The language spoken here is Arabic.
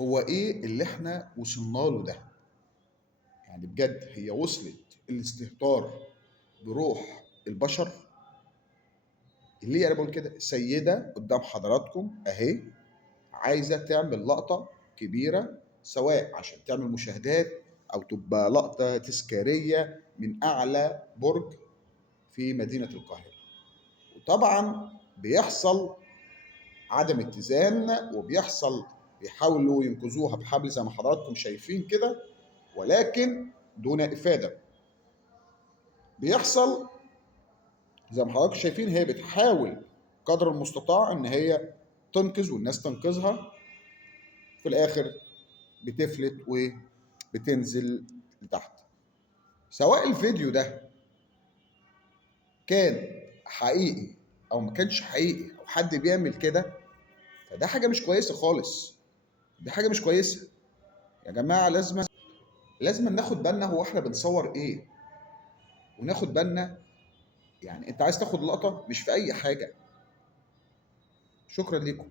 هو ايه اللي احنا وصلنا له ده؟ يعني بجد هي وصلت الاستهتار بروح البشر؟ ليه انا بقول كده؟ سيده قدام حضراتكم اهي عايزه تعمل لقطه كبيره، سواء عشان تعمل مشاهدات او تبقى لقطه تذكاريه من اعلى برج في مدينه القاهره. وطبعا بيحصل عدم اتزان، وبيحصل بيحاولوا ينقذوها بحبل زي ما حضراتكم شايفين كده، ولكن دون افاده. بيحصل زي ما حضراتكم شايفين هي بتحاول قدر المستطاع ان هي تنقذ والناس تنقذها، في الاخر بتفلت وبتنزل لتحت. سواء الفيديو ده كان حقيقي او ما كانش حقيقي او حد بيعمل كده، فده حاجه مش كويسه خالص. دي حاجه مش كويسه يا جماعه. لازم ناخد بالنا هو احنا بنصور ايه، وناخد بالنا. يعني انت عايز تاخد لقطه مش في اي حاجه. شكرا لكم.